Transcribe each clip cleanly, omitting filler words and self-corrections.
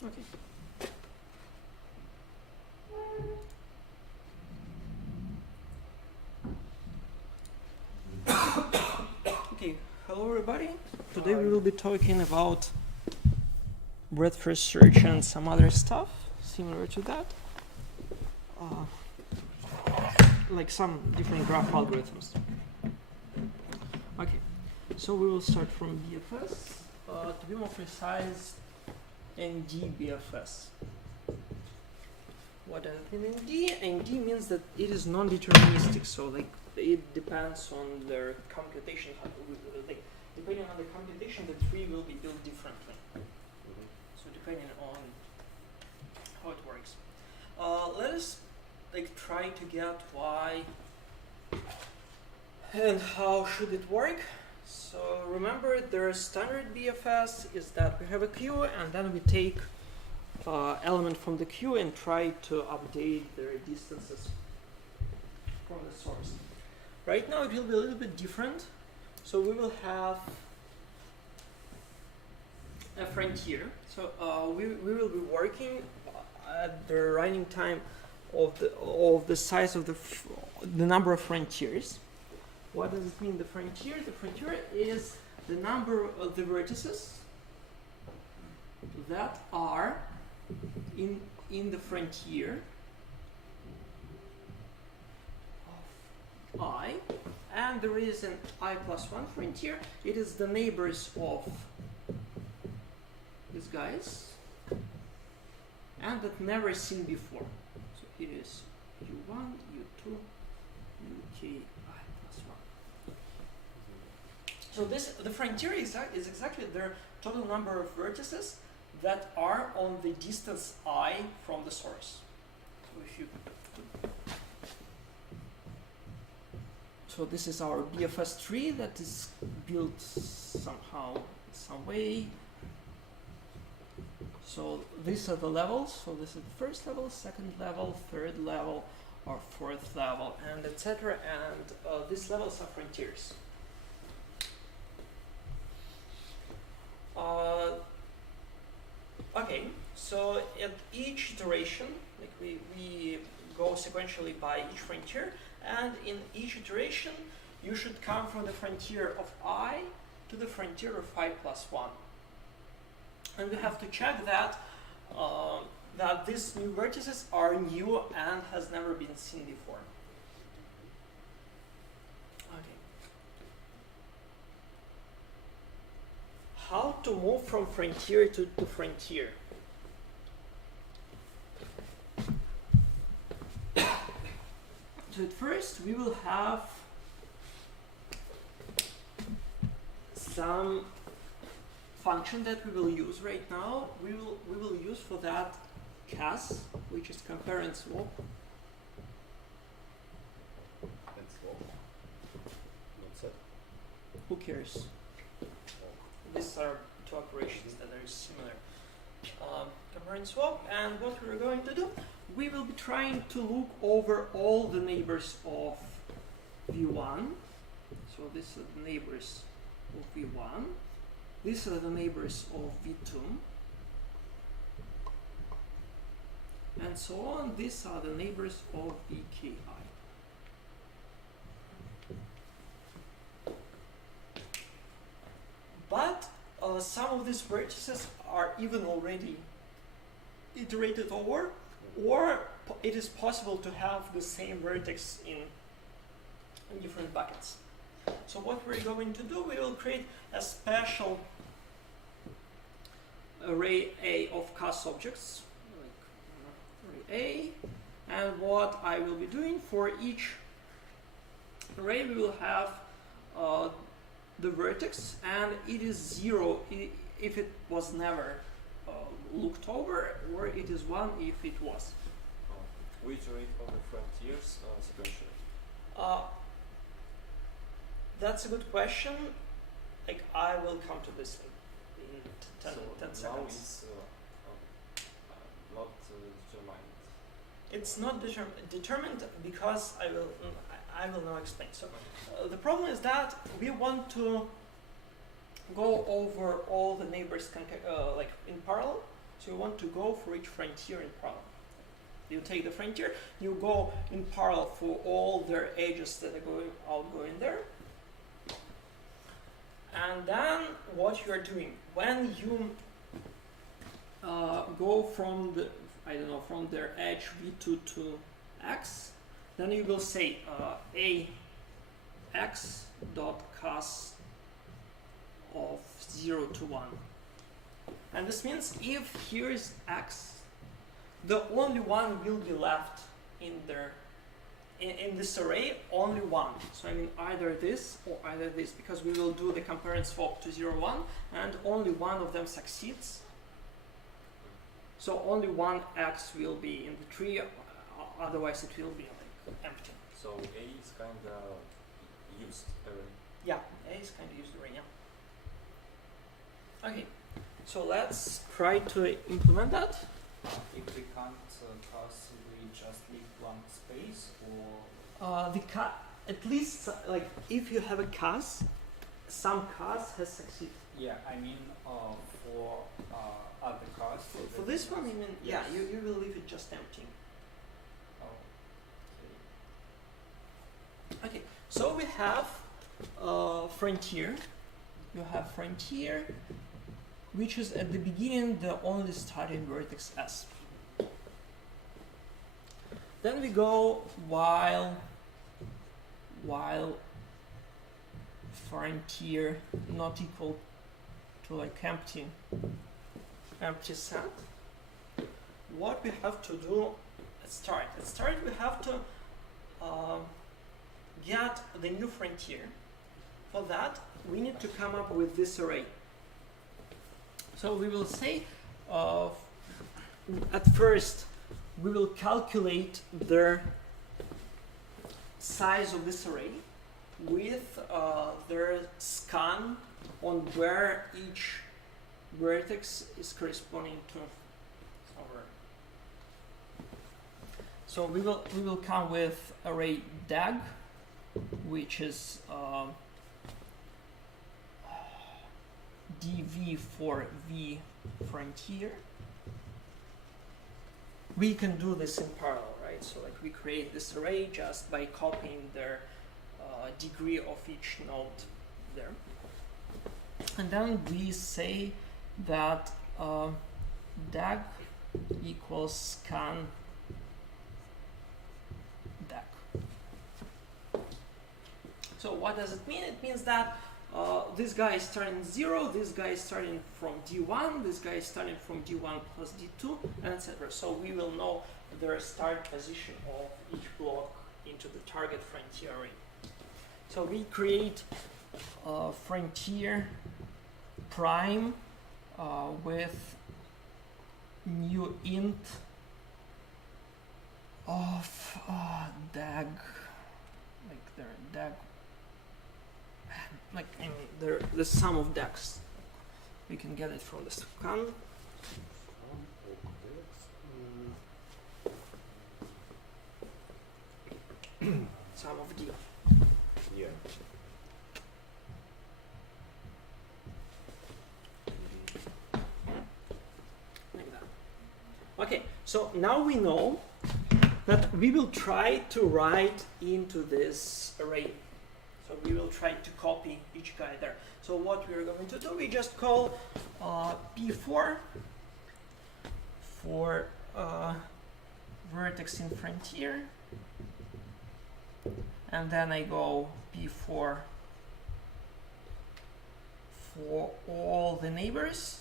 Okay. Okay, hello everybody. Today we will be talking about breadth first search and some other stuff similar to that. Like some different graph algorithms. Okay, so we will start from BFS. To be more precise, ND BFS. What does it mean ND? ND means that it is non-deterministic, so like it depends on their computation. Like, depending on the computation, the tree will be built differently. So depending on how it works. Let us like try to get why and how should it work. So remember, their standard BFS is that we have a queue and then we take element from the queue and try to update their distances from the source. Right now it will be a little bit different. So we will have a frontier. So we will be working at the running time of the size of the number of frontiers. What does it mean, the frontier? The frontier is the number of the vertices that are in the frontier of I, and there is an I plus 1 frontier. It is the neighbors of these guys, and that never seen before. So it is U1, U2, UK, I plus 1. So the frontier is exactly their total number of vertices that are on the distance I from the source. So if you this is our BFS tree that is built somehow, some way. So these are the levels. So this is the first level, second level, third level, or fourth level, and etc. And these levels are frontiers. Okay, so at each iteration, like we go sequentially by each frontier, and in each iteration, you should come from the frontier of I to the frontier of I plus 1. And we have to check that that these new vertices are new and has never been seen before. Okay. How to move from frontier to frontier? So at first we will have some function that we will use right now. We will use for that CAS, which is compare and swap. And swap? What's that? Who cares? These are two operations that are similar. Compare and swap, and what we're going to do, we will be trying to look over all the neighbors of V1. So these are the neighbors of V1. These are the neighbors of V2. And so on. These are the neighbors of VKI. But some of these vertices are even already iterated over, or it is possible to have the same vertex in different buckets. So what we're going to do, we will create a special array A of CAS objects, like array A, and what I will be doing for each array, we will have the vertex, and it is 0 if it was never looked over, or it is 1 if it was. We iterate on the frontiers sequentially. That's a good question. Like, I will come to this in 10 seconds. Now it's not determined. It's not determined because I will now explain. So the problem is that we want to go over all the neighbors like in parallel. So you want to go for each frontier in parallel. You take the frontier, you go in parallel for all their edges that are outgoing there. And then what you are doing when you go from the from their edge v2 to x, then you will say a x dot cos of 0 to 1. And this means if here is x, the only one will be left in their in this array, only one. So I mean either this or either this, because we will do the compare and swap to 0, 1, and only one of them succeeds. So only one x will be in the tree, otherwise it will be like empty. So A is kind of used array. Yeah, A is kind of used array, yeah. Okay, so let's try to implement that. If we can't cast, we just leave blank space, or At least like if you have a cast, some cast has succeeded. yeah, I mean for other casts. For this one, I mean, yeah, yes. you will leave it just empty. Oh, Okay, so we have frontier. You have frontier, which is at the beginning the only starting vertex S. Then we go while frontier not equal to like empty set. What we have to do at start? At start we have to get the new frontier. For that, we need to come up with this array. So we will say, at first, we will calculate the size of this array with their scan on where each vertex is corresponding to somewhere. So we will come with array dag, which is dv for v frontier. We can do this in parallel, right? So like we create this array just by copying their degree of each node there. And then we say that dag equals scan dag. So what does it mean? It means that this guy is starting 0, this guy is starting from D1, this guy is starting from D1 plus D2, and etc. So we will know the start position of each block into the target frontier array. So we create frontier prime with new int of dag, like their dag, like I mean the sum of dags. We can get it from the scan. Sum of d. Yeah. Like that. Okay, so now we know that we will try to write into this array. So we will try to copy each guy there. So what we are going to do, we just call P4 for vertex in frontier, and then I go P4 for all the neighbors,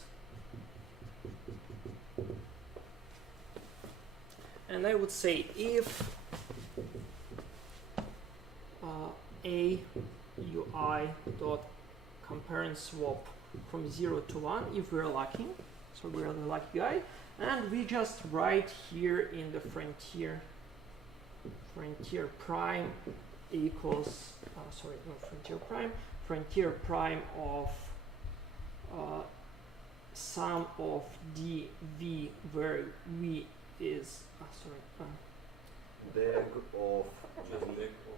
and I would say if a ui dot compare and swap from 0 to 1 if we're lucky, so we're the lucky guy, and we just write here in the frontier prime equals frontier prime of sum of dv where v is Dag of just dag of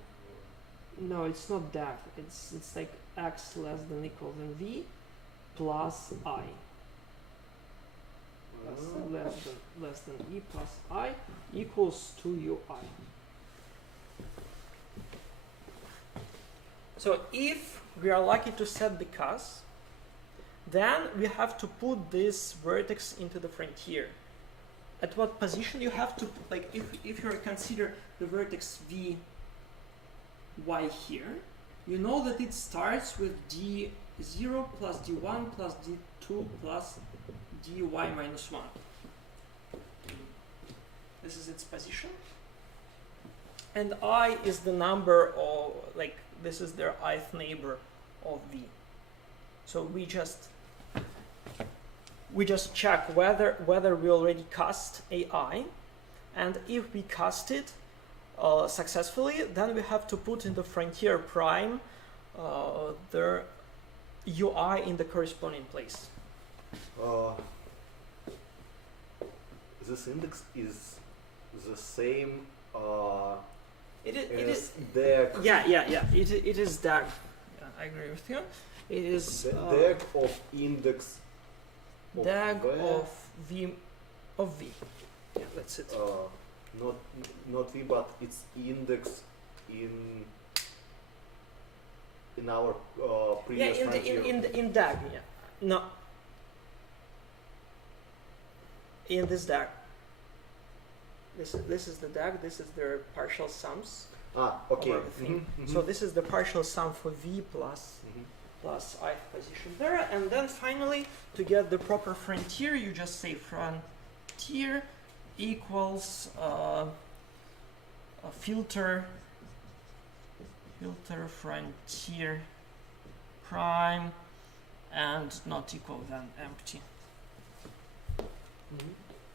no, it's not dag, it's like x less than equal than v plus I. less than e plus I equals 2ui. So if we are lucky to set the cos, then we have to put this vertex into the frontier. At what position you have to, like, if you consider the vertex v y here, you know that it starts with d0 plus d1 plus d2 plus dy minus 1. This is its position. And I is the number of, like, this is their ith neighbor of v. So we just check whether we already cast ai, and if we cast it successfully, then we have to put in the frontier prime their ui in the corresponding place. This index is the same It as is deck. yeah. It is DAG. Yeah, I agree with you. It is Deck of index of DAG v. of v. Yeah, that's it. Not v, but it's index in our previous frontier. in DAG. Yeah. No. In this DAG. This is the DAG. This is their partial sums. Okay. Of everything. So this is the partial sum for v plus ith position there, and then finally, to get the proper frontier, you just say frontier equals a filter frontier prime and not equal than empty.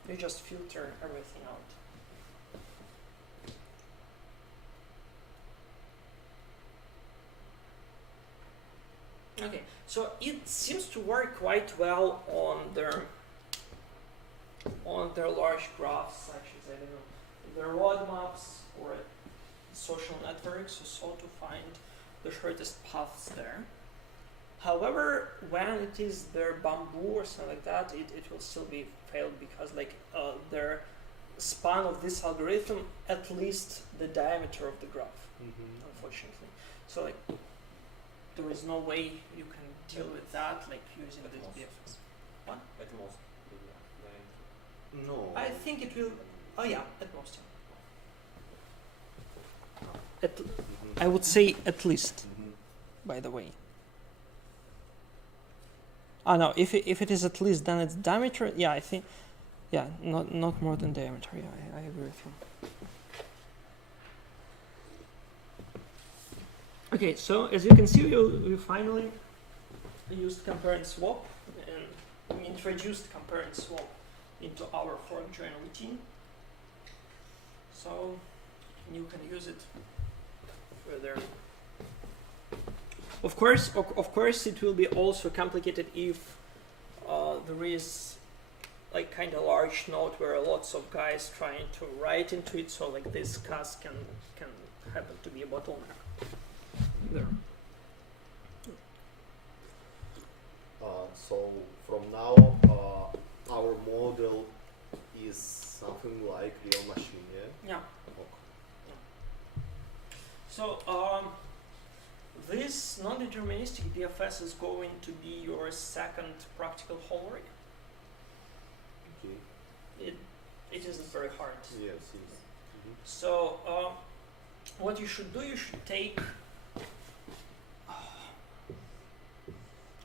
You just filter everything out. Okay, so it seems to work quite well on their large graphs, such as, I don't know, their rod maps or social networks, so to find the shortest paths there. However, when it is their bamboo or something like that, it will still be failed because, like, their span of this algorithm at least the diameter of the graph, unfortunately. So, like, there is no way you can deal with that, like, using this BFS. What? At most. No. I think it will. Oh yeah, at most. I would say at least. By the way. No. If it is at least, then it's diameter. Yeah, I think. Yeah, not more than diameter. Yeah, I agree with you. Okay, so as you can see, we finally used compare and swap, and we introduced compare and swap into our fork join routine. So you can use it further. Of course, it will be also complicated if there is like kind of large node where lots of guys trying to write into it. So like this cast can happen to be a bottleneck there. So from now, our model is something like real machine, yeah? Yeah. So this non-deterministic BFS is going to be your second practical homework. Okay. It isn't very hard. Yes. So what you should do, you should take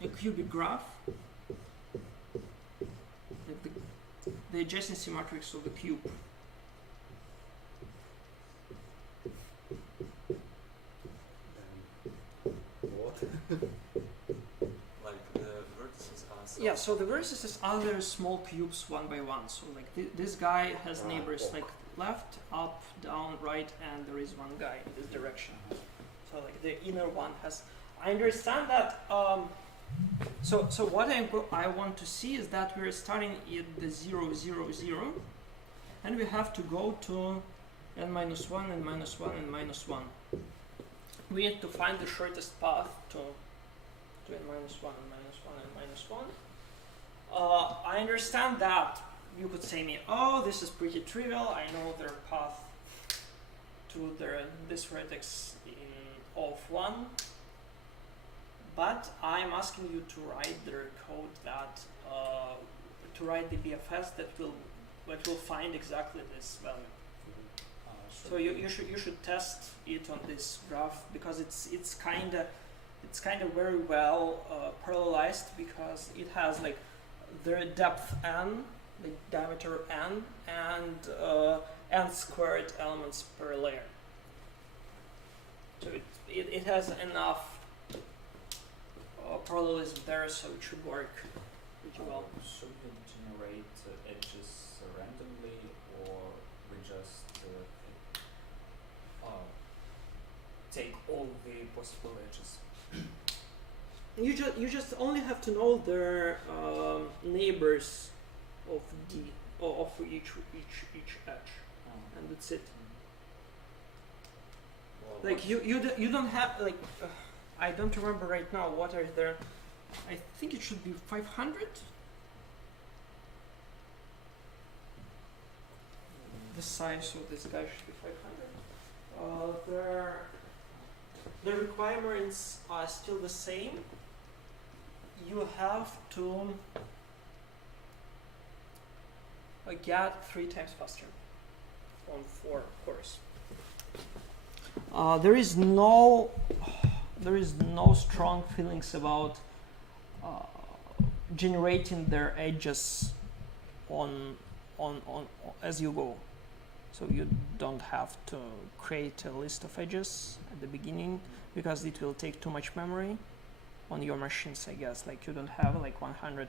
a cubic graph, the adjacency matrix of the cube. What? Like the vertices are. Yeah, so the vertices are other small cubes one by one. So like this guy has neighbors ok. like left, up, down, right, and there is one guy in this direction. So like the inner one has. I understand that. So what I want to see is that we're starting at the 0, 0, 0, and we have to go to n minus 1 and minus 1 and minus 1. We need to find the shortest path to n minus 1 and minus 1 and minus 1. I understand that you could say me, oh, this is pretty trivial. I know their path to this vertex in O of 1. But I'm asking you to write their code that to write the BFS that will find exactly this value. So you should test it on this graph because it's kind of very well parallelized because it has like their depth n, the diameter n, and n squared elements per layer. So it has enough parallelism there, so it should work pretty well. Should we generate edges randomly, or we just take all the possible edges? You just only have to know their neighbors of each edge, and that's it. Well, Like you don't have like I don't remember right now what are there. I think it should be 500. The size of this guy should be 500. The requirements are still the same. You have to get 3 times faster on 4 cores. There is no strong feelings about generating their edges on as you go. So you don't have to create a list of edges at the beginning because it will take too much memory on your machines, I guess. Like you don't have like 100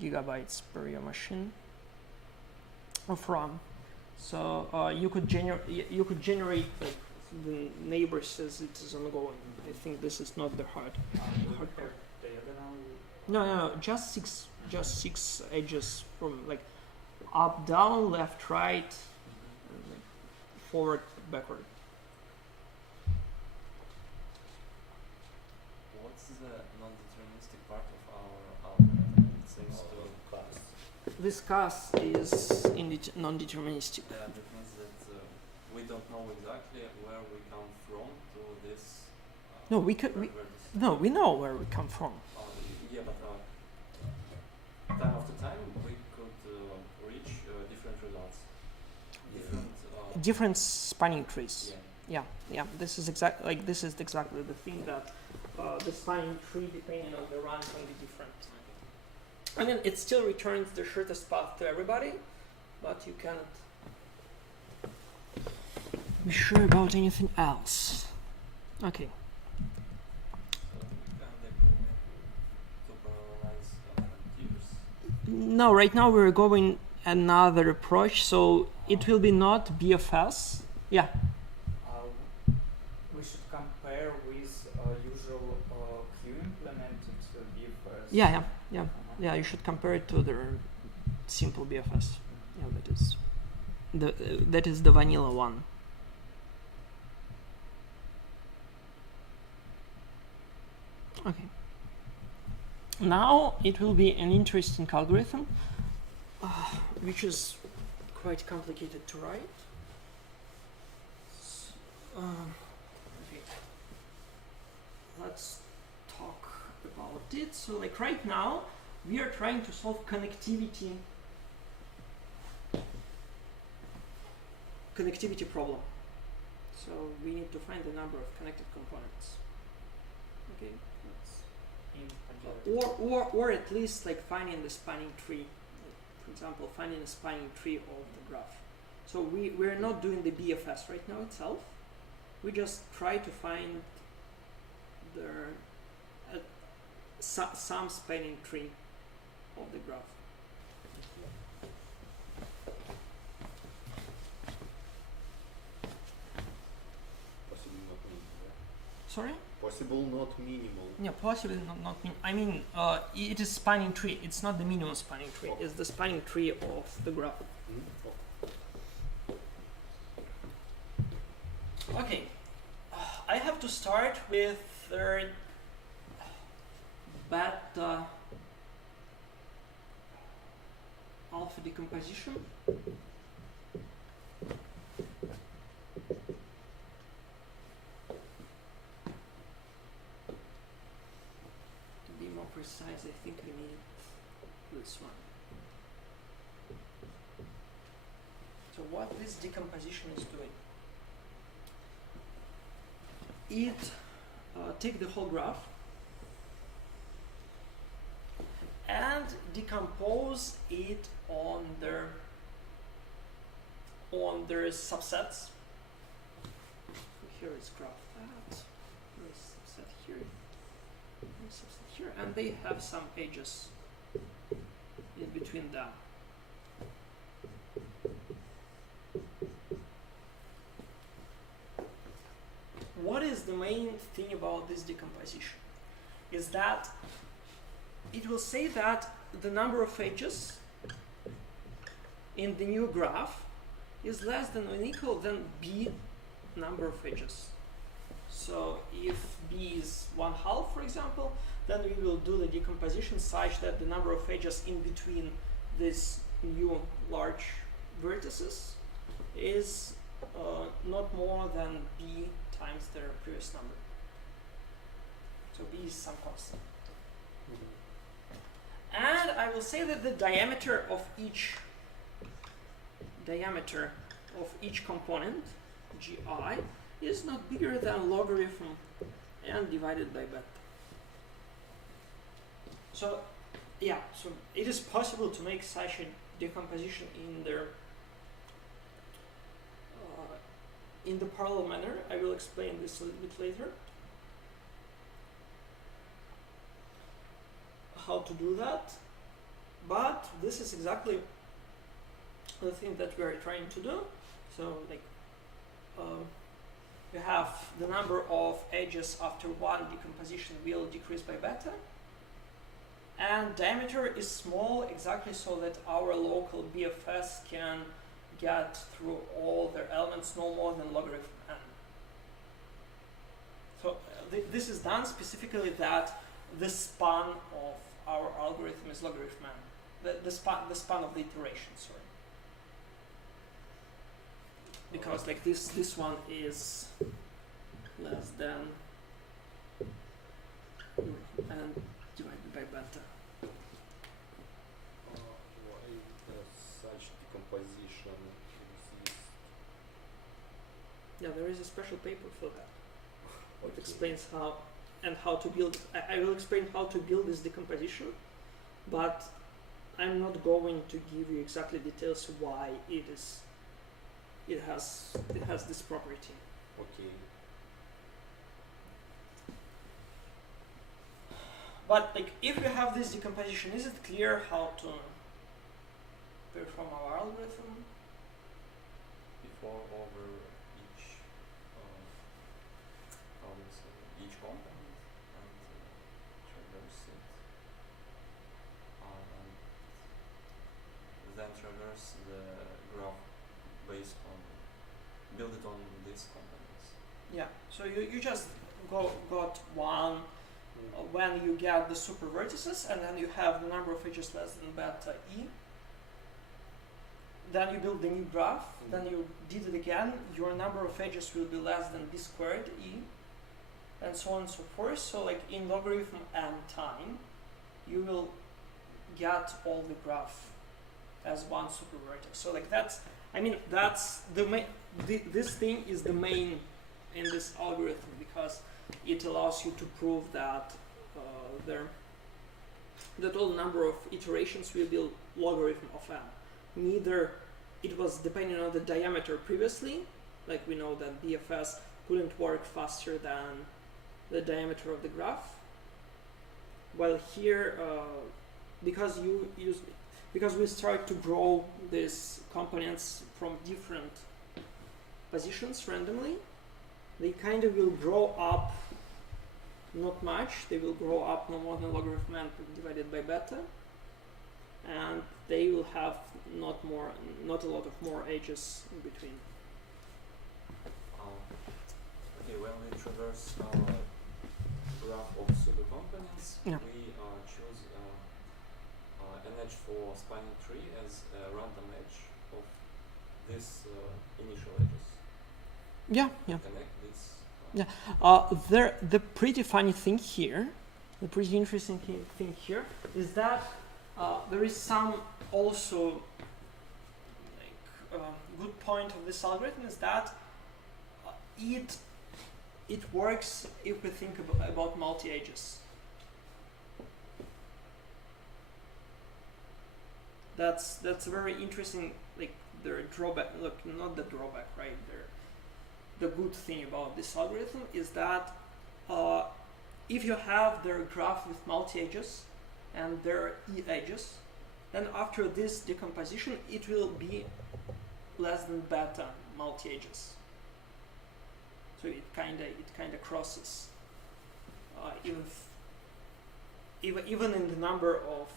gigabytes per your machine of RAM. So you could generate like, the neighbors as it is ongoing. I think this is not the hard part. No, just six edges from like up, down, left, right, and like forward, backward. what's the non-deterministic part of our algorithm? It seems to This class is non-deterministic. that means that we don't know exactly where we come from to this. No, we know where we come from. Yeah, but time after time we could reach different results. Different spanning trees. Yeah. Yeah. This is exactly the thing that the spanning tree, depending on the run, can be different. I mean, it still returns the shortest path to everybody, but you cannot be sure about anything else. Okay. So we can go to parallelize frontiers. No, right now we're going another approach, so it will be not BFS. Yeah. We should compare with usual Q implemented BFS. Yeah. Yeah, you should compare it to the simple BFS. Yeah, that is the vanilla one. Okay. Now it will be an interesting algorithm, which is quite complicated to write. Okay. Let's talk about it. So, like right now, we are trying to solve connectivity problem. So we need to find the number of connected components. Okay, or at least like finding the spanning tree. For example, finding the spanning tree of the graph. So we're not doing the BFS right now itself. We just try to find some spanning tree of the graph. Possibly not minimal. Sorry? Possible not minimal. Yeah, possibly not I mean, it is spanning tree. It's not the minimum spanning tree. Okay. It's the spanning tree of the graph. Okay, I have to start with beta alpha decomposition. To be more precise, I think we need this one. So what this decomposition is doing? It take the whole graph and decompose it on their subsets. So here is graph that, here is subset here, here is subset here, and they have some edges in between them. What is the main thing about this decomposition? Is that it will say that the number of edges in the new graph is less than or equal than b number of edges. So if b is 1/2, for example, then we will do the decomposition such that the number of edges in between these new large vertices is not more than b times their previous number. So b is some constant. And I will say that the diameter of each component, gi, is not bigger than logarithm n divided by beta. So yeah, so it is possible to make such a decomposition in the parallel manner. I will explain this a little bit later. How to do that, but this is exactly the thing that we are trying to do. So like you have the number of edges after one decomposition will decrease by beta, and diameter is small exactly so that our local BFS can get through all their elements no more than logarithm n. So this is done specifically that the span of our algorithm is logarithm n. The span of the iteration, sorry. Because like this one is less than n divided by beta. Why does such decomposition exist? Yeah, there is a special paper for that. It Okay. explains how to build. I will explain how to build this decomposition, but I'm not going to give you exactly details why it has this property. Okay. But like if you have this decomposition, is it clear how to perform our algorithm? Before over each each component and traverse it, and then traverse the graph based on build it on these components. Yeah. So you just got one when you get the super vertices, and then you have the number of edges less than beta e. Then you build the new graph, then you did it again, your number of edges will be less than b squared e, and so on and so forth. So like in logarithm n time, you will get all the graph as one super vertex. So like that's the main, this thing is the main in this algorithm, because it allows you to prove that that all number of iterations will be logarithm of n. Neither it was depending on the diameter previously, like we know that BFS couldn't work faster than the diameter of the graph. While here, because we start to grow these components from different positions randomly, they kind of will grow up not much. They will grow up no more than logarithm n divided by beta, and they will have not a lot of more edges in between. Okay, when we traverse our graph of pseudo components, Yeah. we choose an edge for spanning tree as a random edge of these initial edges. Yeah, yeah. Connect this. The pretty funny thing here, the pretty interesting thing here is that there is some also like good point of this algorithm is that it works if we think about multi-edges. That's very interesting. Like their drawback, look, not the drawback, right? The good thing about this algorithm is that if you have their graph with multi-edges and their edges, then after this decomposition, it will be less than beta multi-edges. So it kinda crosses even in the number of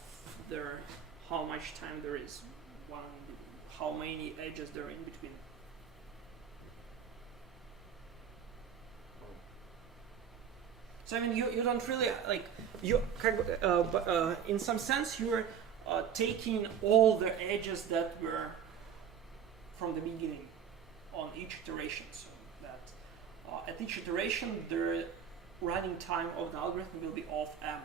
their how much time there is, how many edges there are in between. So I mean, you don't really like in some sense you're taking all the edges that were from the beginning on each iteration. So that at each iteration the running time of the algorithm will be of m,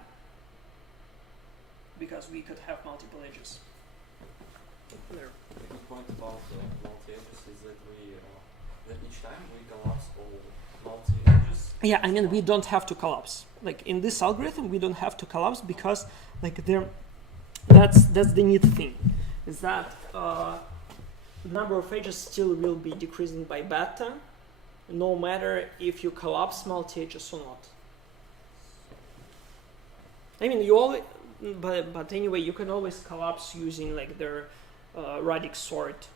because we could have multiple edges. There. The good point about multi-edges is that that each time we collapse all multi-edges. Yeah, I mean, we don't have to collapse. Like in this algorithm, we don't have to collapse because like that's the neat thing, is that number of edges still will be decreasing by beta, no matter if you collapse multi-edges or not. I mean, you always, but anyway, you can always collapse using like their radix sort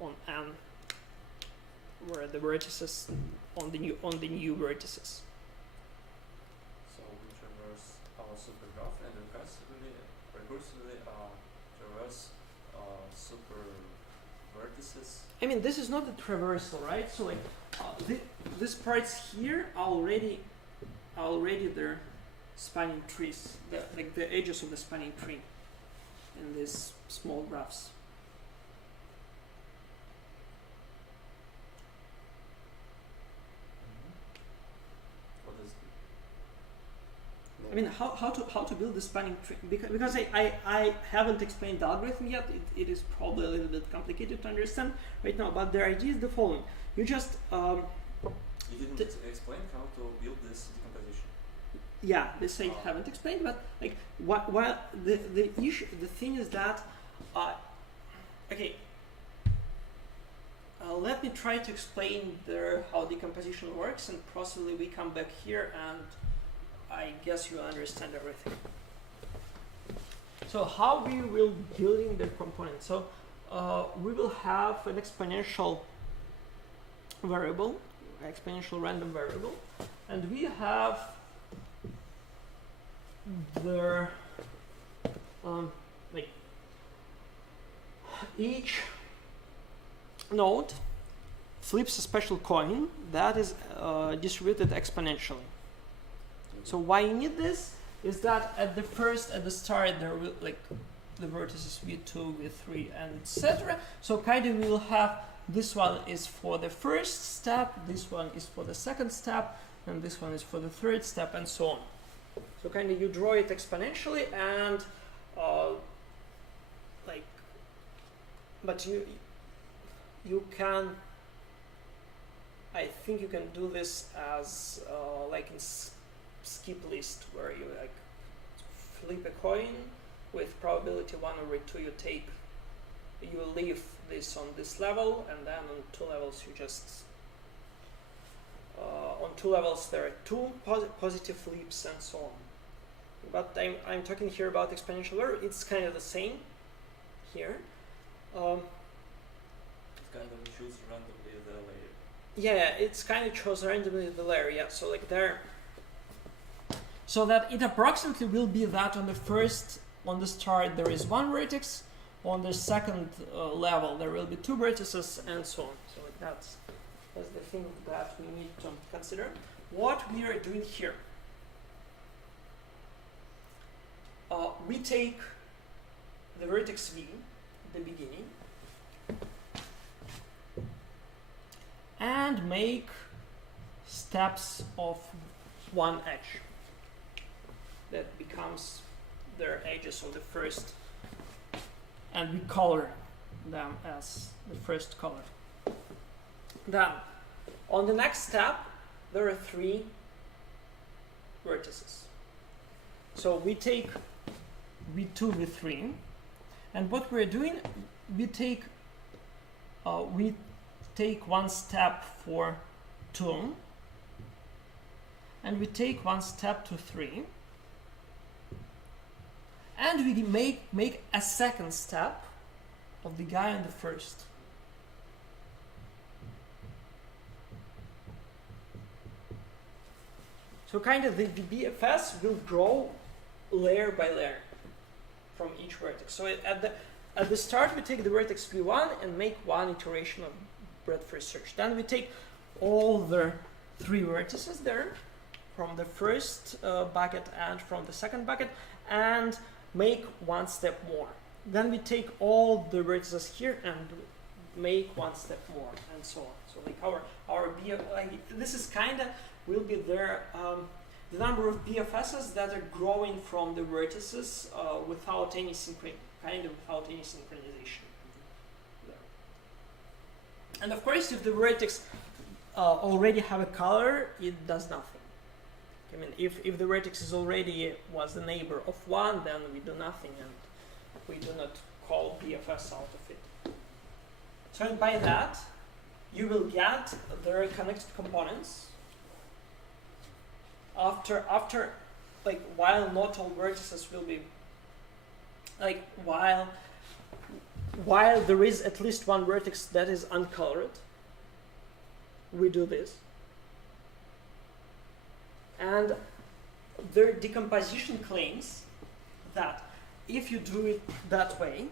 on n, where the vertices on the new vertices. So we traverse our supergraph and recursively traverse super vertices. I mean, this is not the traversal, right? So like these parts here are already their spanning trees, like the edges of the spanning tree in these small graphs. What is I mean, how to build the spanning tree? Because I haven't explained the algorithm yet. It is probably a little bit complicated to understand right now. But the idea is the following: you just you didn't explain how to build this decomposition. yeah, this I haven't explained. But like, what the issue, the thing is that okay. Let me try to explain how decomposition works, and possibly we come back here and I guess you understand everything. So how we will building the components? So we will have an exponential variable, exponential random variable, and we have the like each node flips a special coin that is distributed exponentially. So why you need this is that at the start there will like the vertices v2, v3, and etc. So kind of we will have this one is for the first step, this one is for the second step, and this one is for the third step, and so on. So kind of you draw it exponentially, and like, but you can. I think you can do this as like in skip list, where you like flip a coin with probability 1/2. You leave this on this level, and then on two levels you just on two levels there are two positive flips and so on. But I'm talking here about exponential error. It's kind of the same here. It's kind of choose randomly the layer. Yeah, it's kind of chose randomly the layer. Yeah, so like there. So that it approximately will be that on the start there is one vertex, on the second level there will be two vertices, and so on. So like that's the thing that we need to consider. What we are doing here. we take the vertex V at the beginning and make steps of one edge that becomes their edges of the first, and we color them as the first color. Then on the next step there are 3 vertices. So we take V2, V3, and what we're doing, we take one step for 2, and we take one step to 3, and we make a second step of the guy on the first. So kind of the BFS will grow layer by layer from each vertex. So at the start we take the vertex V1 and make one iteration of breadth first search. Then we take all the 3 vertices there from the first bucket and from the second bucket and make one step more. Then we take all the vertices here and make one step more, and so on. So like our BF, like this is kind of will be there the number of BFSs that are growing from the vertices without any without any synchronization there. And of course, if the vertex already have a color, it does nothing. I mean, if the vertex is already was the neighbor of 1, then we do nothing and we do not call BFS out of it. So and by that, you will get the connected components after like while not all vertices will be like while there is at least one vertex that is uncolored, we do this. And their decomposition claims that if you do it that way,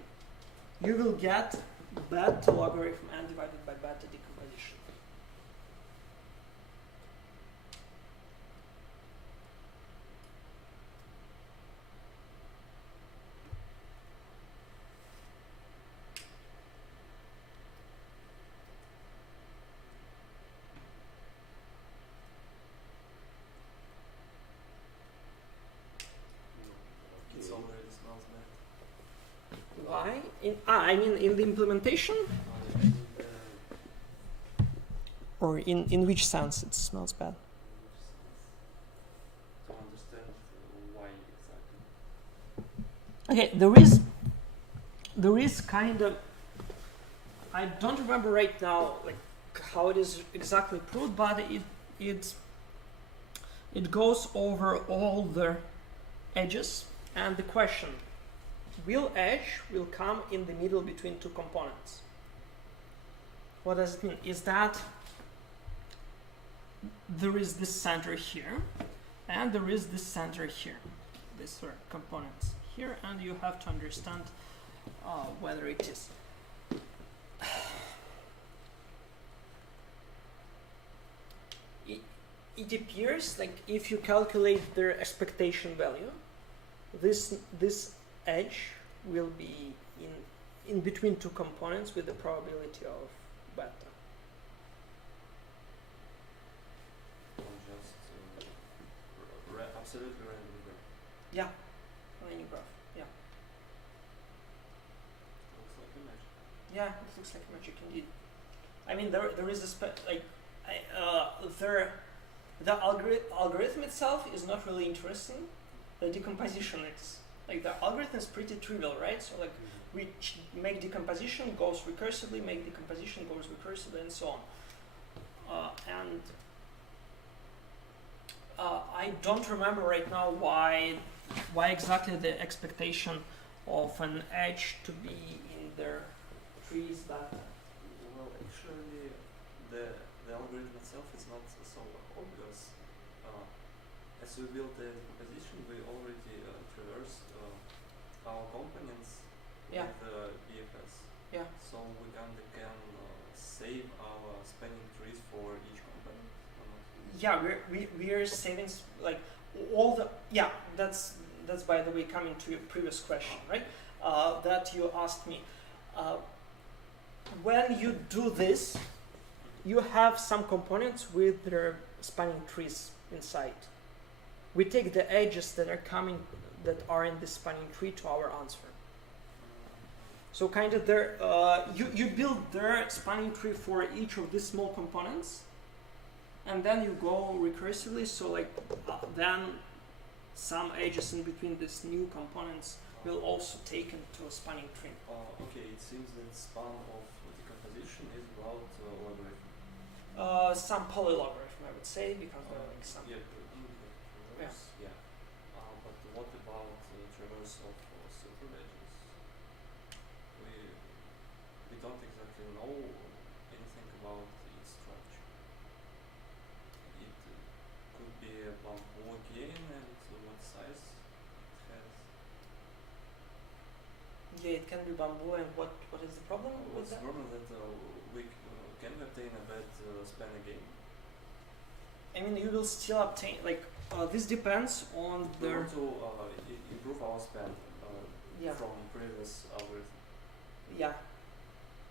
you will get beta logarithm n divided by beta decomposition. It already smells bad. Why? I mean in the implementation? Or in which sense it smells bad? To understand why exactly. Okay, there is kind of, I don't remember right now like how it is exactly proved, but it goes over all the edges, and the question, will edge will come in the middle between 2 components? What does it mean? Is that there is this center here and there is this center here. These are components here, and you have to understand whether it is. It appears like if you calculate their expectation value, this edge will be in between 2 components with the probability of beta. Or just absolutely random graph. Yeah, linear graph. Yeah, Looks like a match. yeah, it looks like magic indeed. I mean, there is a the algorithm itself is not really interesting. The decomposition is like the algorithm is pretty trivial, right? So like we make decomposition goes recursively, make decomposition goes recursively, and so on. I don't remember right now why exactly the expectation of an edge to be in their trees that. Well, actually, the algorithm itself is not so obvious. As we built the decomposition, we already traversed our components Yeah. with BFS. Yeah. So we can save our spanning trees for each component. Or not? Yeah, we are saving like all the, yeah, that's that's by the way coming to your previous question, right? That you asked me. When you do this, you have some components with their spanning trees inside. We take the edges that are in the spanning tree to our answer. So kind of there, you build their spanning tree for each of these small components, and then you go recursively. So like then some edges in between these new components will also take into a spanning tree. Okay, it seems that span of decomposition is about logarithm. Some polylogarithm, I would say, because there are like some. Yeah, traverse. Yeah. But what about traverse of super edges? We don't exactly know anything about its structure. It could be a bamboo again, and what size it has. Yeah, it can be bamboo, and what is the problem with What's that? the problem that we can we obtain a bad span again? I mean, you will still obtain like this depends on We their want to improve our span yeah from previous algorithm. yeah.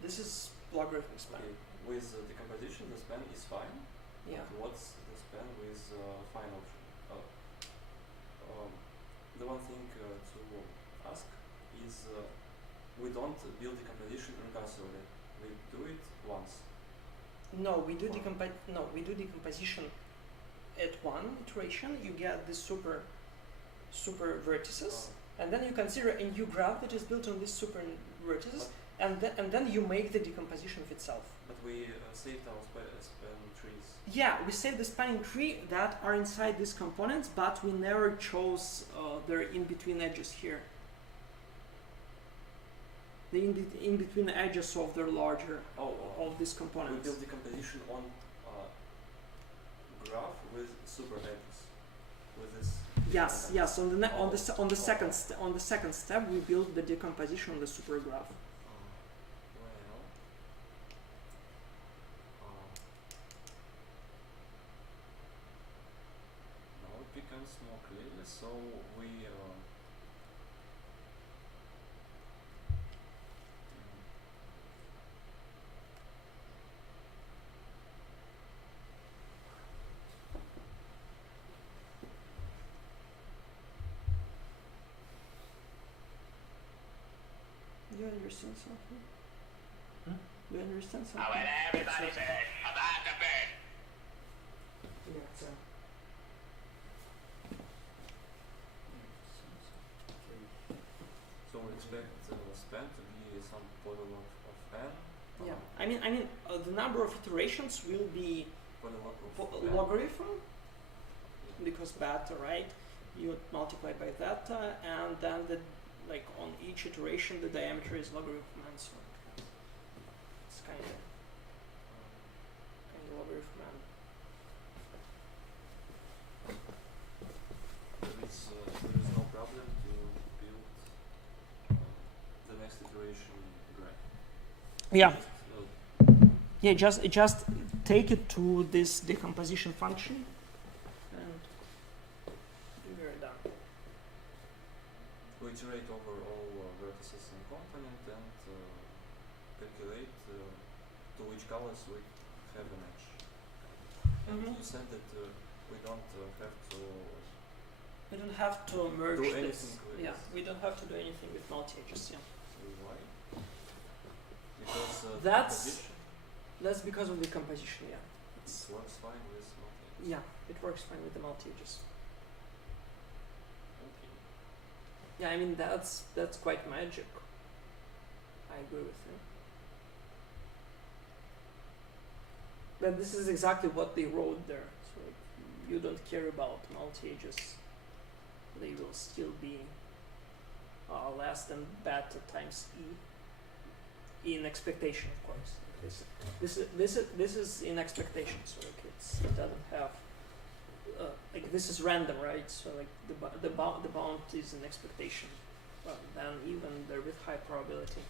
This is logarithmic span. Okay. With decomposition, the span is fine. Yeah. But what's the span with fine option? The one thing to ask is we don't build decomposition recursively. We do it once. No, we do decomposition at one iteration. You get the super vertices, and then you consider a new graph that is built on these super vertices, and then you make the decomposition of itself. But we saved our span trees. Yeah, we save the spanning tree that are inside these components, but we never chose their in-between edges here. The in-between edges of their larger of these We components. build decomposition on graph with super edges. With this. Yes. On the second step, we build the decomposition on the super graph. Now it becomes more clearly. So we. Do you understand something? Hmm? Do you understand something? How will everybody say about the bed? Yeah, it's So we expect span to be some polylog of n. yeah. I mean, the number of iterations will be Polylog of n. logarithm Yeah. because beta, right? You multiply by theta, and then like on each iteration the diameter is logarithm n, so it's kind of logarithm n. There is no problem to build the next iteration graph. Yeah. Just, Yeah, just take it to this decomposition function, and we're done. we iterate over all vertices and component and calculate to which colors we have an edge. Mhm. You said that we don't have to We don't have to merge do this. anything with Yeah, this. we don't have to do anything with multi-edges. Yeah, Why? Because That's- decomposition that's because of the composition. Yeah, it works fine with multi. yeah, it works fine with the multi-edges. Okay. Yeah, I mean that's quite magic. I agree with you. But this is exactly what they wrote there. So you don't care about multi-edges. They will still be less than beta times e in expectation, of course. This is in expectation, so like it doesn't have like this is random, right? So like the bound is in expectation, then even there with high probability.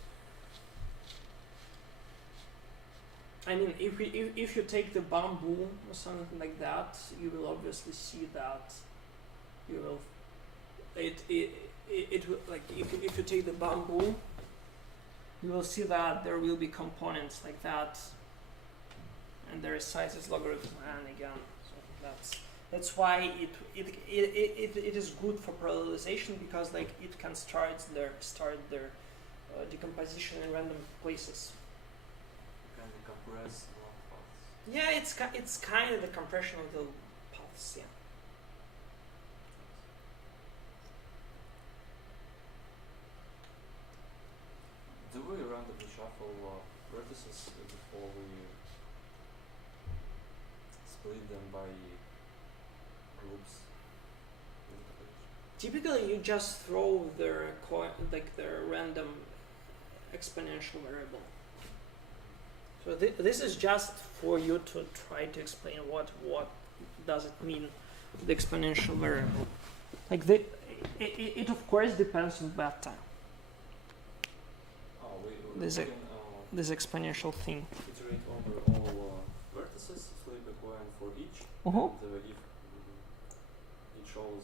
I mean, if you take the bamboo or something like that, you will obviously see that you will it will, like if you take the bamboo, you will see that there will be components like that, and their size is logarithm n again. So that's why it is good for parallelization, because like it can start their decomposition in random places. Can compress long paths. Yeah, it's kind of the compression of the paths. Yeah. Do we randomly shuffle vertices before we split them by groups? Typically, you just throw their their random exponential variable. So this is just for you to try to explain what does it mean, the exponential variable. Like it of course depends on beta. This exponential thing. Iterate over all vertices, flip a coin for each, Uh-huh. and if it shows.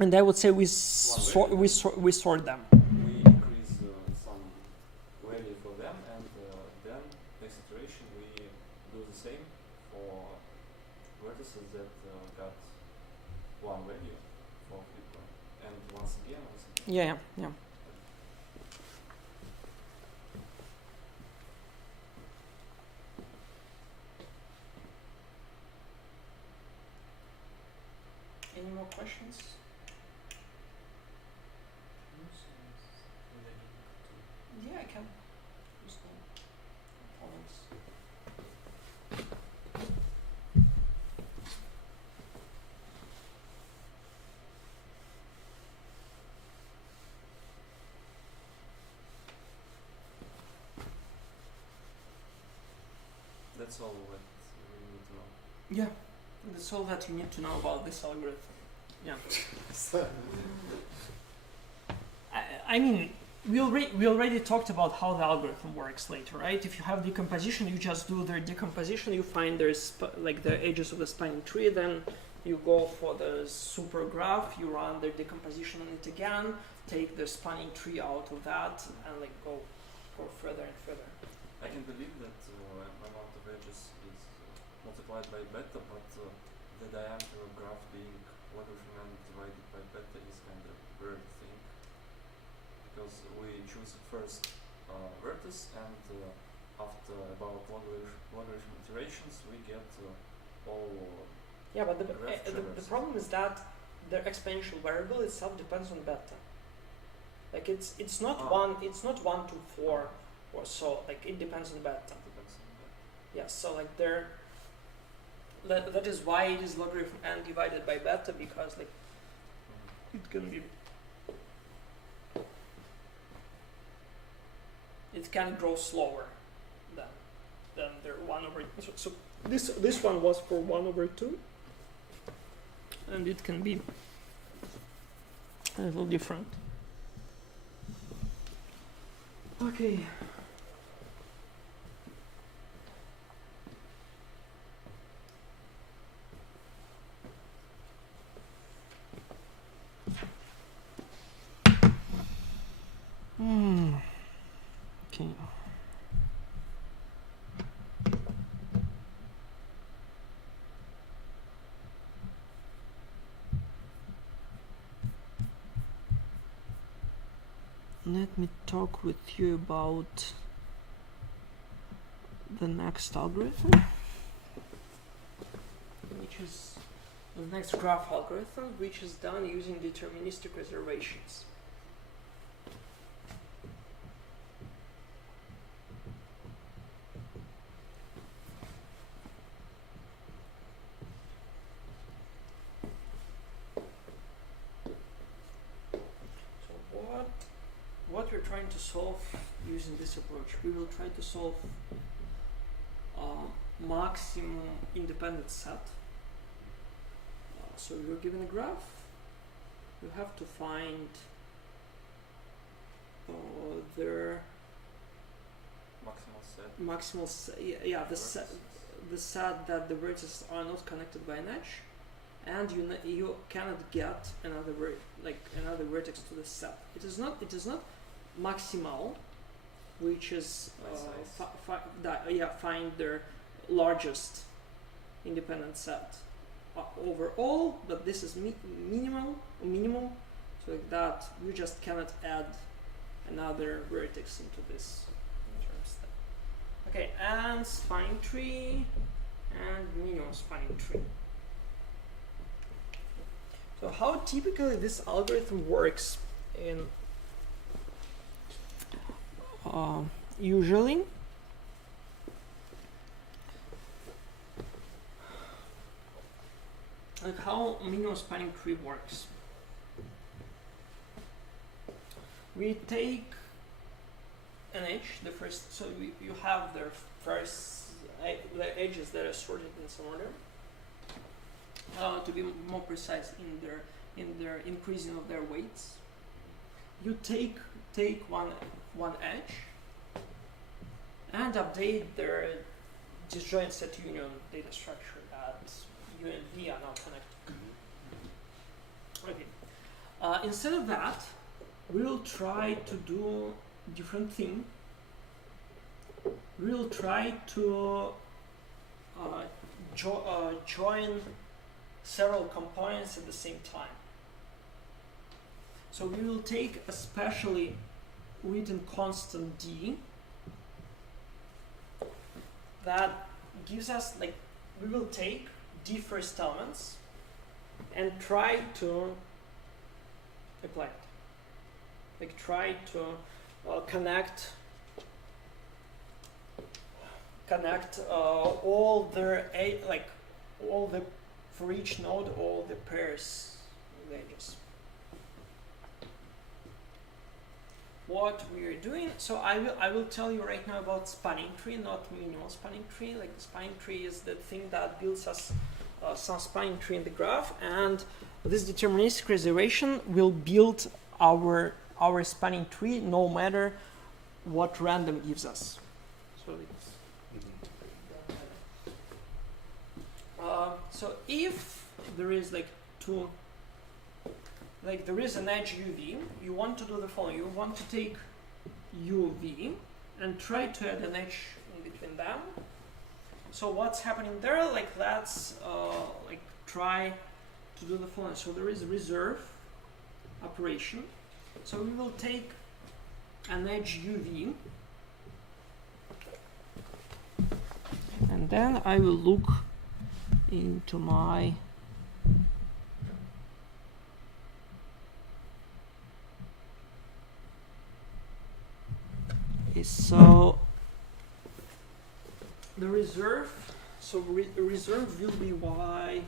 And I would say we value. sort them. We increase some value for them, and then next iteration we do the same for vertices that got one value for flip coin, and once again. Yeah. Any more questions? Yeah, I can. There's no components. That's all what we need to know. Yeah, that's all that you need to know about this algorithm. Yeah. I mean, we already talked about how the algorithm works later, right? If you have decomposition, you just do their decomposition. You find like the edges of the spanning tree. Then you go for the super graph. You run their decomposition on it again. Take the spanning tree out of that, and like go further and further. I can believe that amount of edges is multiplied by beta, but the diameter of graph being logarithm n divided by beta is kind of weird thing, because we choose first vertex, and after about logarithm iterations we get all. Yeah, but the traversed. problem is that the exponential variable itself depends on beta. Like it's not Ah. it's not 1 to 4 or so. Like it depends on beta. Depends on that. Yeah, so like that is why it is logarithm n divided by beta, because like it can be, it can grow slower than the 1 over. So this one was for 1 over 2, and it can be a little different. Okay. Okay. Let me talk with you about the next algorithm, which is the next graph algorithm, which is done using deterministic reservations. What we're trying to solve using this approach, we will try to solve maximum independent set. So you're given a graph, you have to find their Maximal set. the set that the vertices are not connected by an edge, and you cannot get another another vertex to the set. It is not maximal, which is find their largest independent set overall, but this is minimum, so like that you just cannot add another vertex into this term set. Okay, and spanning tree and minimum spanning tree. So how typically this algorithm works in usually like how minimum spanning tree works. We take an edge, the first, so you have their first the edges that are sorted in some order. To be more precise in their increasing of their weights, you take one edge and update their disjoint set union data structure that U and V are now connected. Okay. Instead of that, we'll try to do different thing. We'll try to join several components at the same time. So we will take a specially written constant D that gives us, like, we will take D first elements and try to apply it. Like try to connect all their for each node all the pairs of edges. What we are doing, so I will tell you right now about spanning tree, not minimal spanning tree. Like the spanning tree is the thing that builds us some spanning tree in the graph, and this deterministic reservation will build our spanning tree no matter what random gives us. So it's so if there is like there is an edge UV, you want to do the following. You want to take UV and try to add an edge in between them. So what's happening there? Like that's try to do the following. So there is a reserve operation. So we will take an edge UV, and then I will look into my so the reserve, reserve will be by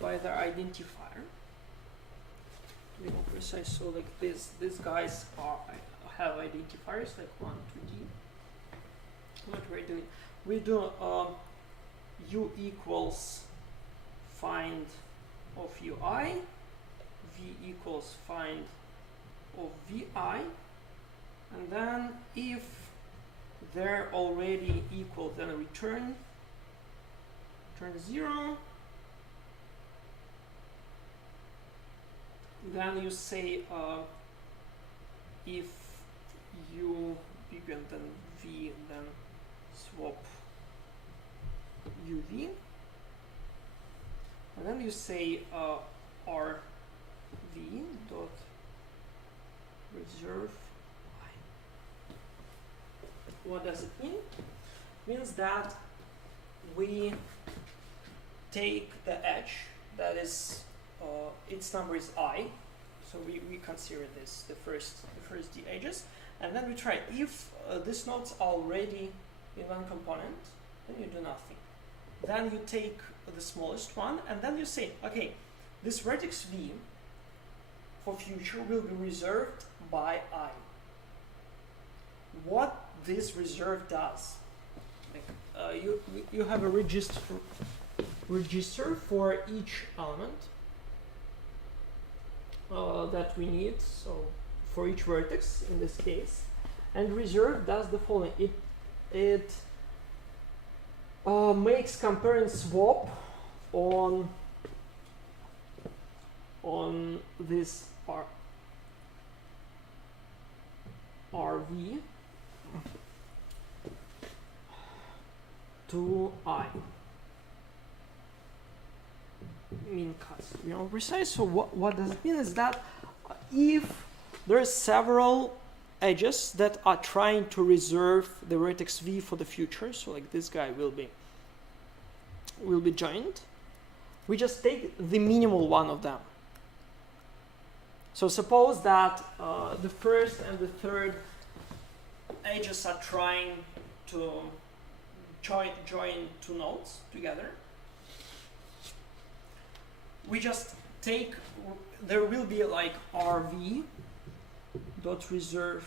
the identifier. To be more precise, so like these guys have identifiers like 1, 2D. What we're doing, we do U equals find of UI, V equals find of VI, and then if they're already equal, then return 0. Then you say if U bigger than V, then swap UV, and then you say RV dot reserve I. What does it mean? It means that we take the edge that is its number is I, so we consider this the first D edges, and then we try if this node's already in one component, then you do nothing. Then you take the smallest one, and then you say, okay, this vertex V for future will be reserved by I. What this reserve does, like, you have a register for each element that we need, so for each vertex in this case, and reserve does the following. It makes compare and swap on on this RV to I. Mean cuts to be more precise. So what does it mean is that if there are several edges that are trying to reserve the vertex V for the future, so like this guy will be joined, we just take the minimal one of them. So suppose that the first and the third edges are trying to join two nodes together. We just take, there will be like RV dot reserve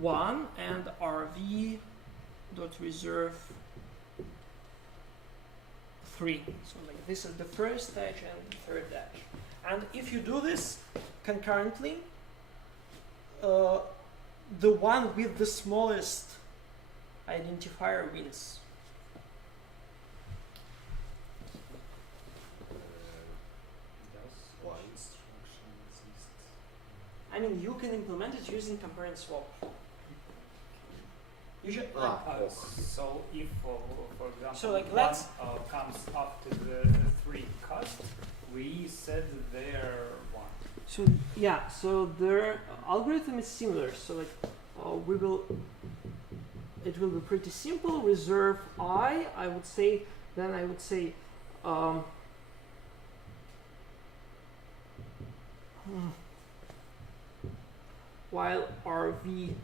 1 and RV dot reserve 3. So like this is the first edge and the third edge. And if you do this concurrently, the one with the smallest identifier wins. Does Why? such instruction exist? I mean, you can implement it using compare and swap. You should, Ok. So if, for example, So, like, one let's- comes after the 3 cast, we set their 1. so yeah, so their algorithm is similar. So like it will be pretty simple. Reserve I would say, then I would say while RV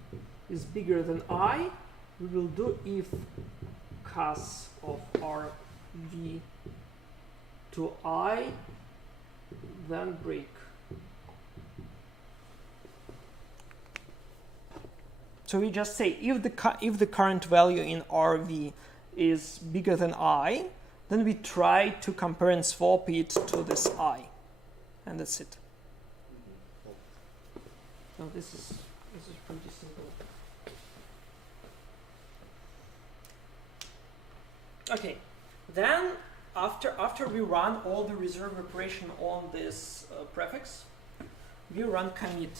is bigger than I, we will do if cas of RV to I, then break. So we just say if the current value in RV is bigger than I, then we try to compare and swap it to this I, and that's it. So this is pretty simple. Okay, then after we run all the reserve operation on this prefix, we run commit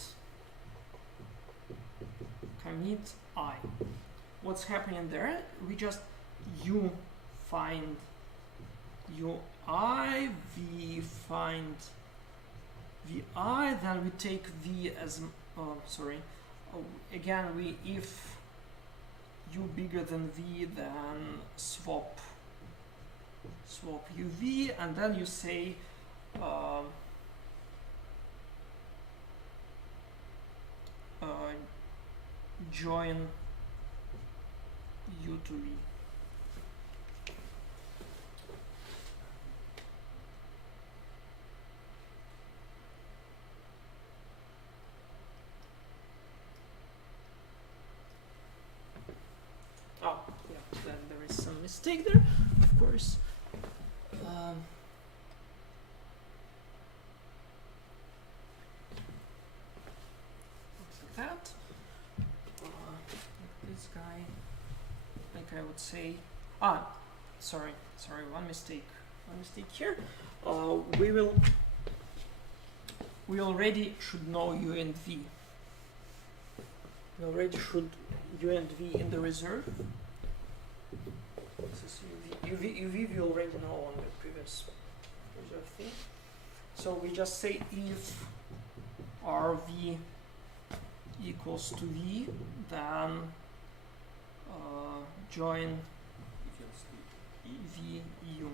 I. What's happening there? We just U find UI, V find VI, then we take V as again we if U bigger than V, then swap UV, and then you say join U to V. Oh, yeah, then there is some mistake there, of course. Looks like that. Like this guy, like I would say, sorry, one mistake here. We already should know U and V. We already should U and V in the reserve. This is UV we already know on the previous reserve thing. So we just say if RV equals to V, then join Equals to E. V U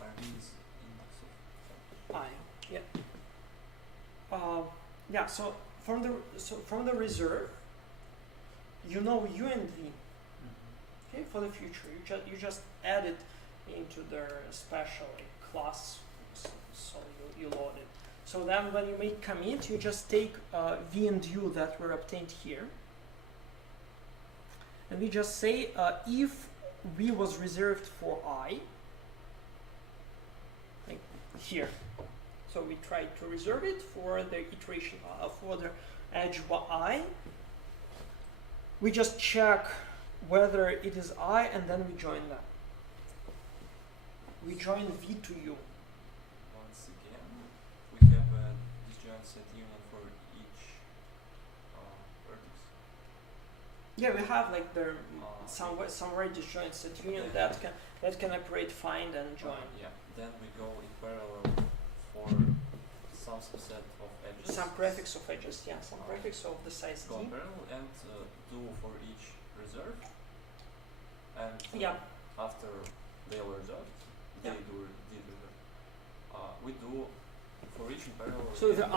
RV is index of I. Yeah. Yeah. So from the reserve, you know U and V. Okay, for the future, you just add it into their special class, so you load it. So then when you make commit, you just take V and U that were obtained here, and we just say if V was reserved for I, like here. So we try to reserve it for the iteration for the edge I. We just check whether it is I, and then we join them. We join V to U. join set union for each vertex? Yeah, we have like the Okay. some radius join set union Yeah. that can operate find and join. Yeah. Then we go in parallel for some subset of edges. Some prefix of edges, yeah, some prefix of the size Go d. in parallel and do for each reserve. And Yeah. after they are reserved, Yeah. they do did reserve. We do for each in parallel. So the again.